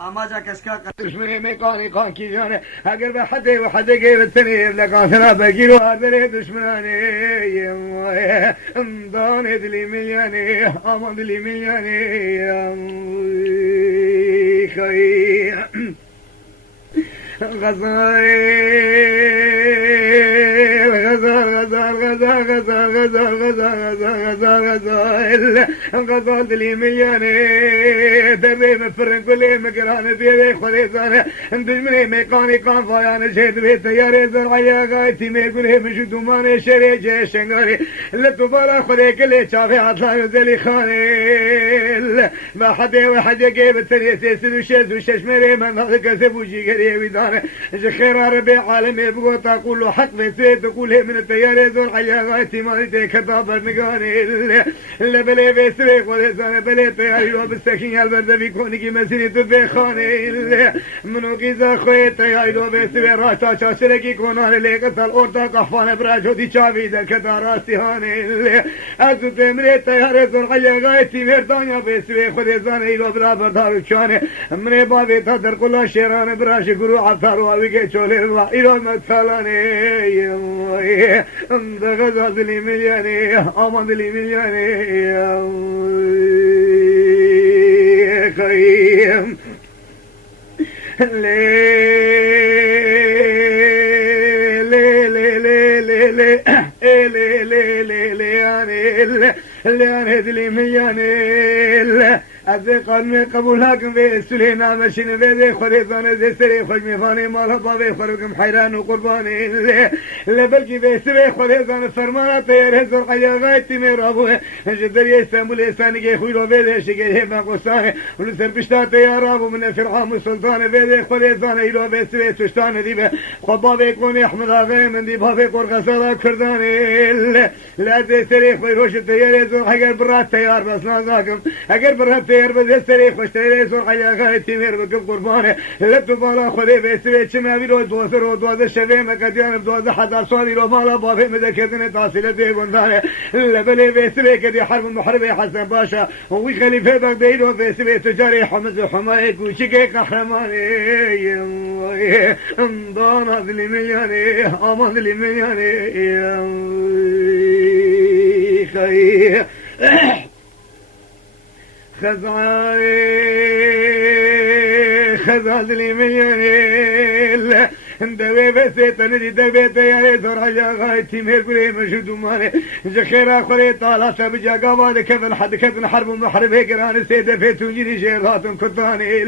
اما جا کشکا دشمنی میکانی کان کی جانه اگر به حد و حد گیبتنی لقاتنا بگیرو هر دشمنانی دان دلی میلیانی آمان دلی میلیانی خی غزال غزال دلی میلیانی دبی مفرن کلی مگران بیده خلیزانه دشمنی میکانی کان فایان شهد بیت یاری زرعی غایتی میگوله مشو دومان شری جشنگاری لطفالا خلی کلی چافی عطلان زلی خانی ما حدی و حدی گیب تنی سیسد و شیز و ششمری من هذا کسب و جیگری ویدانه خير ربي عالمي بقول تقول له حق بيت تقول من التيار زور حيا غايتي ما كتاب المقاني اللي بلي بيسرق ولا زان بلي تياري لو بالسكين البرد بيكون كي مسيني تبي خاني منو كيزا خوي تياري لو بيسرق راتا شاشركي كون على ليك صار اورتا قفان براجو دي چاوي ده كداراسي هاني از تمري تيار زور حيا غايتي مردانيا بيسرق خود زان لو برابر دارو چانه من بابي تدر كل شيران براش گرو عفارو ويجي شولي الله إيران مثلاني غزال دلي ملياني أمان دلي ملياني كريم لي لي لي لي لي لي لي لي لي لي لي دلي ملياني از قلم قبول هاكم في سلينا مشين في ذي خريطان ذي سري خج مفاني مالها بابي خرقم حيران وقرباني اللي بلكي في سري خريطان فرمانا طير هزر قيا غايتي ميرابوه جدر يستنبو لساني كي خويلو في ذي شكي هيبا قصاني ولسر بشتا طيارابو من فرعام السلطان في ذي خريطان إلو في سري تشتان ذي به خبابي يكون يحمد آغي من ذي بابي قرقصالا كرداني لا ذي سري خويلوش الطيار هزر حقر برات طيار بس نازاكم اگر برات تير بزستري خوشتري سور حيا غايتي مير بكم قربانه لتو بالا خدي بيسوي چما بيرو دوزر دوز شبه مكديان بدوز حدا صالي رو مالا بافي مذكرتني تاصيل دي بندانه لبلي بيسوي كدي حرب محربي حسن باشا وي خليفه بغدادو بيسوي تجاري حمز حماي كوشيكي قهرماني دانا دلي ملياني امان دلي ملياني خي خزال لي مليون دبي بسيت ندي دبي تياري دور حاجة غايتي ميرقولي مشهد ماني جخيرا خلي طالع سبجا قوالي كفل حد كفل حرب محرب هيكران سيدة فيتون جيني شيرات كتاني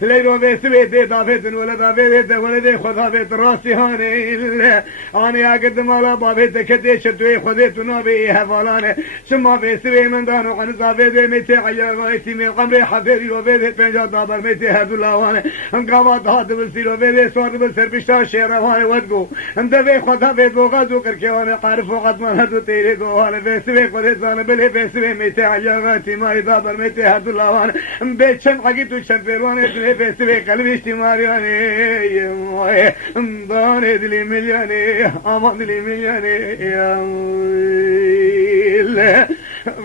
ليلو بيسوي دي دافيت ولا دافيت ولا دي خذافيت راسي هاني اني اقدم على بابيت كدي شدوي خذيت نابي هفالاني ثم بيسوي من دانو عن دافيت ميتي عيا غايتي من قمري حفيري وبيت بنجا دابر ميتي هدو الله واني انقامات هاد بالسيلو بيت صار بالسر بشتا شيرواني ودقو انت في خدا في بوغازو كركيواني قارف وقت ما هدو تيري قواني بيسوي قديتاني بلي بيسوي ميتي عجاغاتي ما يدابر ميتي هدو اللواني بيت شم حقيتو شمفيرواني بلي بيسوي قلبي اشتمارياني داني دلي ملياني امان دلي ملياني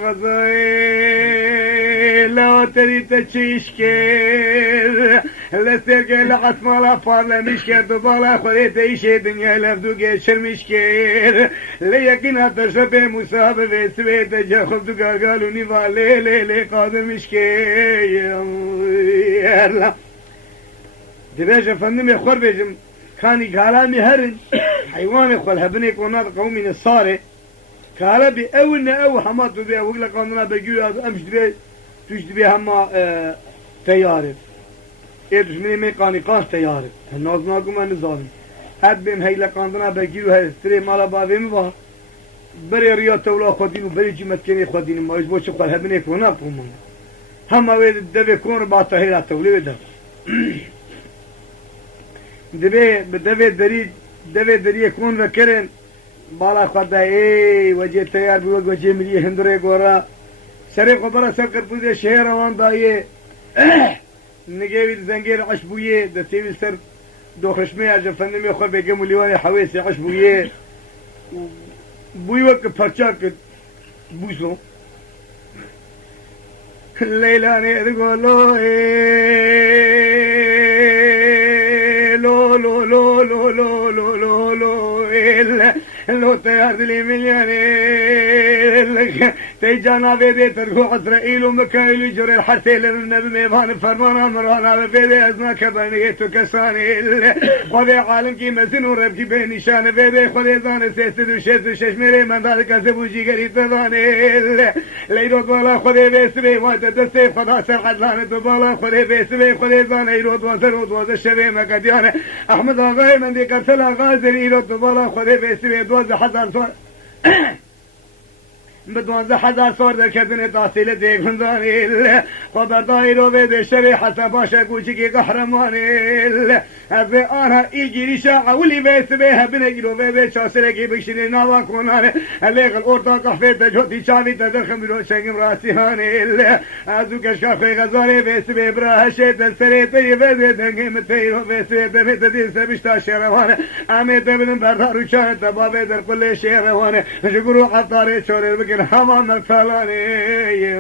غزاي لا تريد تشيشكير لسرقه لعصمالا فارلمشكير دوبالا خليت ايشي دنيا لفدو geçir مشكير ليكن تشبه مسابه في سويت جاخذ قالوا نيفا لي قادم مشكير دبيش فندم يخور بيجم كاني كلامي هرن حيوان يخول هبني كونات قومي نصاري كالا بي اولنا او حمات بي وقلا قاندنا بجو امش دبي توش دبي هما تيارب ايه دشمني ميقاني قاس تيارب النازناكم انا ظالم هاد بهم هيلا قاندنا بجو هستري مالا بابيم با بري رياض تولا خودين وبري جيمت كيني خودين ما يجبوش قال هبني كونات قومنا هما ويد دبي كون باطا هيلا تولي ودا دبي دري يكون وكرن بالا خدا اي وجه تيار بوق وجه ملي هندره غورا سري خبره سر كربوزه شهر روان دايه نجيب زنجير عشبويه ده تيل سر دو خشمي اجا فندم يخور بيجمو ليواني حويسي عشبويه بوي وقت فرچاك بوزو ليلاني تقولو لو تيار دلي ملياني تي جانا بيدي تركو عسرائيل ومكايل جري الحرسيل النبي ميبان فرمانا مرانا بيدي ازنا كبنيتو كساني خذي عالم كي مزن ورب كي بين نشان بيدي خذي زان سيسد وشيس وشش ميري من ذلك زبوجي قريب تضاني ليدو دولا خذي بيسبي وانت دستي خدا سر عدلان دولا خذي بيسبي خذي زان يرود وزر ود الشبي مقديان احمد اغاي من ذي قتل غازر يرود دولا خذي بيسبي دوز حزار صور بدوانزه هزار سور دکتن تحصیل دیگندانی خبرداری رو بده شری حساباش کوچی کی قهرمانی از آنها ایگیریش اولی بیس به بنگی رو به چاسره کی بکشی نوا کناره لیکن اورتا قهوه تجوتی چاوی تدخم رو شنگم راسیانی ازو کشکا خی غزاری بیس به براه شد سری تی بده دنگم تی رو بیس به مدتی سبشتا شهروانه امیت بدن بردارو چان تبابه در کل شهروانه شکرو حطاره چوره همان مرتلاني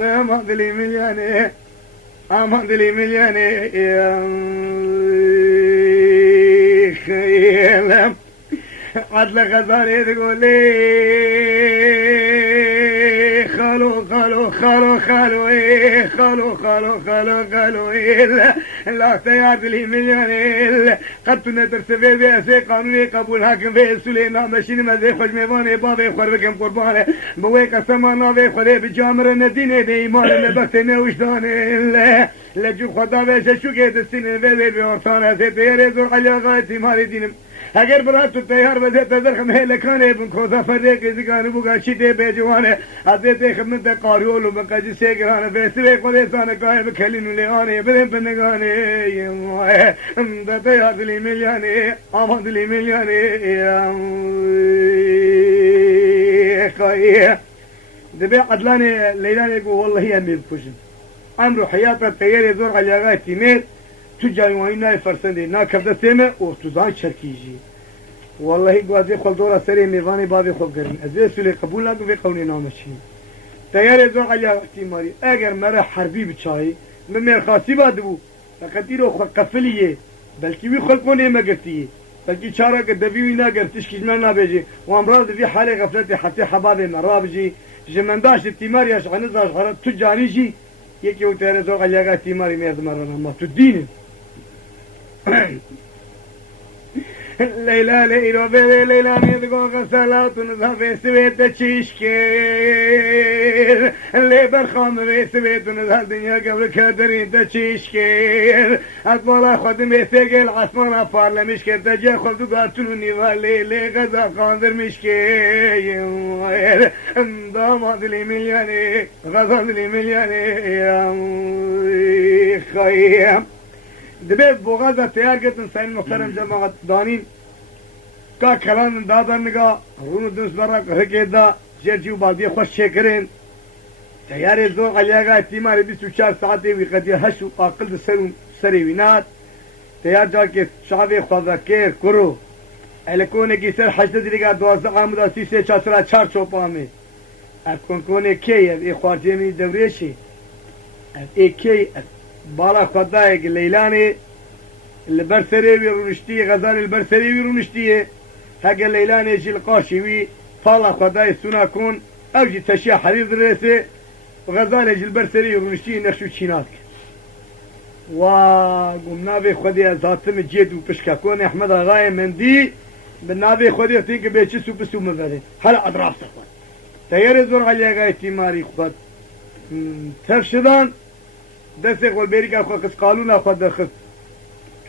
امان دلي ملياني امان دلي ملياني خيال عدل غزاري تقولي خالو خالو خالو خالو خالو خالو خالو خالو لا تيار لي مليون قد نتر سبيبي اسي قانوني قبول حاكم في سلينا ماشين مزي خوش ميواني بابي خور بكم قرباني بوي قسمانا في خوري بجامر نديني دي ايمان نبختني وجداني لجو خدا بيش شو كيت السنين بيبي بيورتانا سيتيري زور على غايتي مالي دينم اگر برات تو تیار بده تدر خمه لکانه بن کوزا فرده که زگان بوگا چیته بجوانه حضرت خدمت قاریول و مقاجی سیگرانه بیسوی قدیسان کای بکلین لیانه بدن پنگانه ده تیار دلی ملیانه آمان دلی ملیانه خواهی دبی عدلانه لیلانه گو والله امی بکشن امرو حیاتا تیاری زور علی آقای تیمیر تو جایوانی نای فرسنده نا کفده سیمه و تو زان چرکیجی والله گوازی خل دورا سری میوانی بابی خوب کرن از سولی قبول نکن و قونی نامشین تیار زور علی احتمالی اگر مرا حربی بچایی من مرخاصی باد بو فقط ایرو خل قفلیه بلکی وی خل کنه مگرتیه بلکی چارا که دویوی نگرتش کجمن نبیجی و امراض وی حال غفلت حتی حباب مرابجی جمنداش تیماریش عنزاش غرد تو جانیجی یکی او تیار زور علی احتمالی میاد مرانه ما تو دینه ليلى ليلى بيبي ليلى نيدقو غسالات ونزها سويت تشيشكير اللي برخام سويت ونزها الدنيا قبل كادرين تشيشكير أطبالا خد ميسيقل عصمانا فارلا مشكير تجي خدو قاتلوني والي لي غزا قاندر مشكير داماد لي ملياني غزا لي ملياني خيام دبي بوغازا تيار قتن سين محترم جماعة دانين كا كلام دادن نگا رون دوس برا هكيدا جرجي وبادي خوش شكرين تيار زو عليغا احتمال 24 ساعت وي قد هشو عقل سري وينات تيار جاك شعبي خذاكير كرو الكون کی سر حج دیگه 12 عمود 33 4 4 چوپامه اكون كون كي ای خارجي دوريشي ای كي بالا خدایق لیلانی البرسری ورونشتی غزال البرسری ورونشتیه هاگ لیلانی جل قاشوی بالا خدای سنا کن اوجی تشیع حریر درسه غزال جل برسری ورونشتی نخشو چینات و قمنا خودی ذاتم جد و پشکا کن احمد آقای مندی بالنابي خودی اختی که بیچی سو بسو مبره حالا اطراف سخوان تیار زور علی آقای تیماری خود تفشدان دسته خول بيريكا خو قس قالونا خو دخل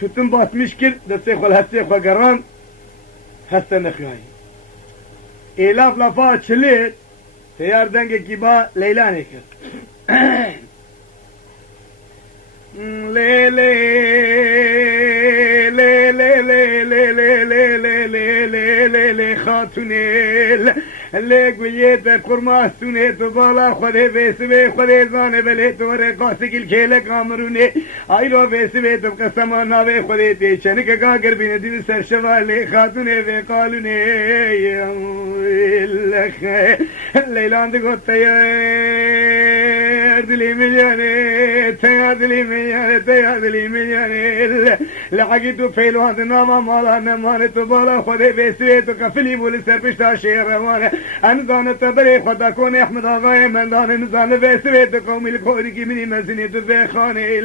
شتم بات مشكل دسته خول هسته خو قران هسته نخياي الاف لفا چليت تيار دنگ كيبا ليلاني كر لي لي لي لي لي لي لي لي لي لي لي لي خاتوني اللي قويت قرما سوني تبالا خده بيسوي خده زانه بلي توري قاسك الكيلة كامروني ايلو بيسوي تبقى سمانا بي خده تيشنك قاقر بين دين سر شوالي خاتوني بي قالوني ليلان دقو تيار دلي ملياني تيا دلي ملياني تيا دلي ملياني لحقيتو فيلوان ناما مالا نماني تبالا خدي بيسويتو كفلي بولي سربشتا شير رماني انزان تبري خدا كوني احمد آغاي من داني نزان بيسويتو قومي الكوري كي مني مزيني تبخاني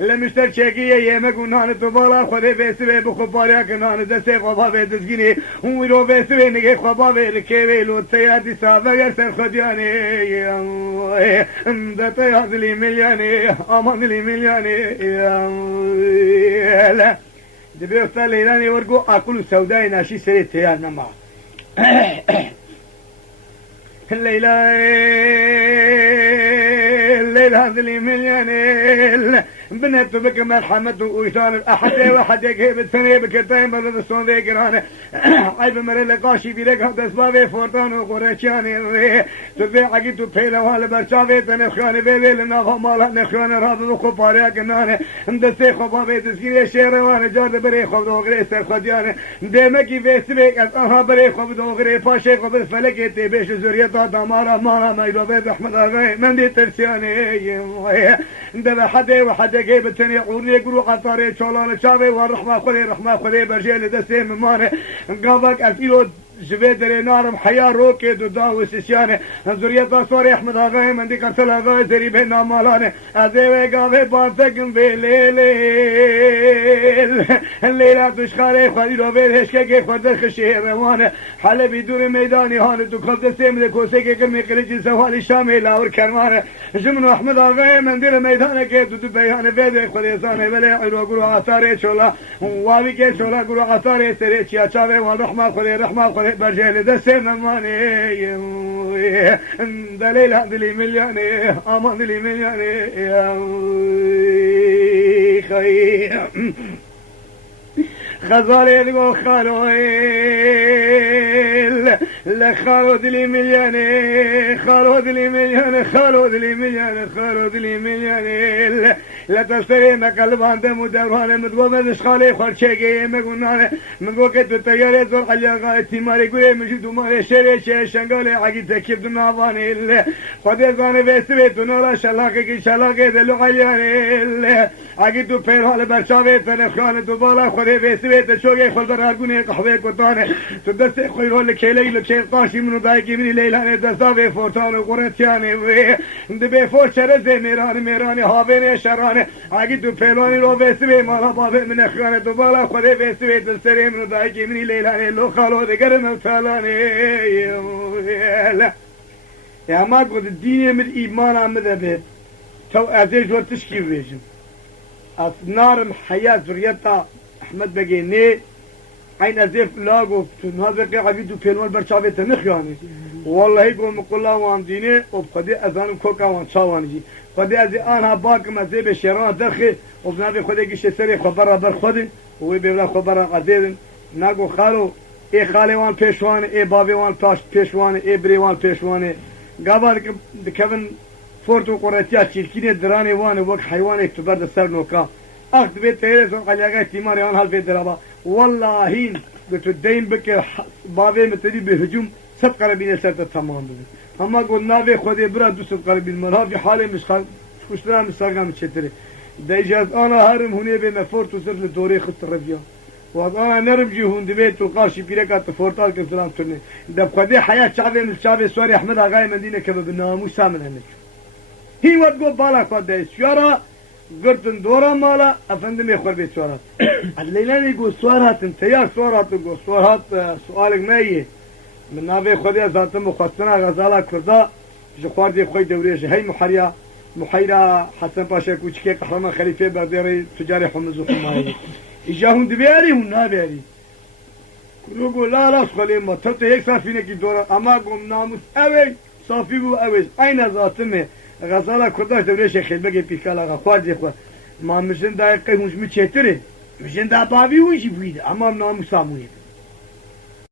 لمشتر شاكية يمكو ناني تبالا خدي بيسوي بخباريا كناني دسي خبا بيدسكيني ويرو بيسوي نگي خبا بيركيوي لو تيادي سابقر سر خدياني دتا يادلي ملياني امان لي ملياني لا دبي افتال ايراني ورقو اكل سوداء ناشي سري تيار نما الليلة الليلة هذلي ملياني بنت بك مرحمة وإشان أحد واحد يجيب السنة بكتاين بدل الصون ذكرانه عيب مر لقاشي بيرك هذا سبابه فورتان وقرشاني تبي عقيد تبيله ولا برشافه تنخان بيبي لنا فمال نخان راد وخباريا كنانه دسي خبابه تسكير شهر وانا جاد بري خب دوغري سر خديانه دمكي فيسبيك اها بري خب دوغري باشي خب فلك تبيش زريتا دمارا ما ما يدوب احمد اغاي من دي ترسياني ده حد وحد جيب التاني عوري يقولوا قطاري شولان شافي والرحمة خذي رحمة خذي برجيل دسي ممانه قابك أفيلو جبيدري نارم حياة روكي دوداو سيسيانه زريتا صوري احمد آغاي من دي قتل آغاي زري بينا مالانه ازيوه قابي بانتكن بليل الليلة تشخاري خدي رو بيد هشكي خدر خشي روانه حالة بدور ميداني هانه تو خب دسي مده كوسي كي كلمي قلجي سوالي شامي لاور كرمانه جمنو احمد آغاي من دي ميدانه كي دودو بيانه بيد خدي زانه بلي عرو قرو آثاري شولا وابي كي شولا قرو آثاري سري چيا چاوه والرحمة خدي رحمة خدي برجيل دسي مماني دليل هدلي ملياني امان دلي ملياني خير خزالي يدقو خالويل لخالو دلي ملياني خالو دلي ملياني خالو دلي ملياني خالو دلي ملياني لا تشتري مقلبان دم ودوران مدقو مدش خالي خورشيكي مقوناني مدقو كتو تياري زور حليا غايتي ماري قوي مجدو ماري شري شي شنقالي عقيد تكيب دنافاني خدي زاني بيسويت نورا شلاقي كي شلاقي دلو غياني عقيدو بيرهال برشاوي تنخان دوبالا خدي بيسويت شوقي خل برارقوني قحوي كتاني تدسي خيرو لكيلي لكي قاشي منو دايكي مني ليلاني دستاوي فورتان وقرتياني دبي فور شرزي ميراني هاويني شراني عقيدو بيلواني رو بيسوي مالا بابي من اخواني دوبالا خدي بيسويت السري منو دايكي مني ليلاني لو خالو دقر مفتالاني يا ما قد الدين من إيمان عمده تو أزيج ورتشكي ويجم نارم حياة زريتا أحمد بقيني عين أزيف لاغو هذا قي عبيدو بيلوان برشافي تنخياني والله يقول مقلا وان ديني وبقدي أذانم كوكا وان شاوانجي قدي أزي آنها باكم أزي بشيران دخي وبنابي خودي قيش سري خبرها برخودي وي بيبلا خبرها عزيزن ناقو خالو اي خالي وان پیشوانه اي بابي وان پیشوانه اي بري وان پیشوانه قابل كفن فورتو قراتيا چيركيني دراني وان وك حيوان اكتبر ده سر نوكا اخت بيت تيرسون قلياغا تيماري وان هالفي درابا والله قلت الدين بك بابي متدي بهجوم ست قربين سرت تمام بده اما قلنا في خدي برا دو ست قربين مرها في حالي مش خوشترا مساقام تشتري ديجاز انا هارم هوني بين فورتو سر لدوري خط الرفيا وأنا نرمجي هون دبيت القاشي بيركات فورتال كسلام ترني دب خدي حياة شعبي من الشعب السوري أحمد آغاي مدينة كبب الناموس سامن هنك هي وتقول بالا قد سيارة قرتن دورا مالا أفندم يخور بيت سوارات الليلان يقول سوارات انتيار سوارات يقول سوارات سؤالك مايه من نافي خدي ذات مخصنا غزالة كردا جخوار دي خوي دوريش هاي محيرة حسن باشا كوشكي قحرمان خليفة برديري تجاري حمز وخماي إجاهم دبياري هم نابياري كلوكو لا سخلي ما تلت هيك صافينة كي دورا أما قوم ناموس أوي صافي بو أوي أين ذاتمه غزالة كرداش دوريش خلبقي بيكالا غخوار دي خوار ما مشن دا قيموش متشتري مشن دا بابي ويش بويد أما ناموس سامويد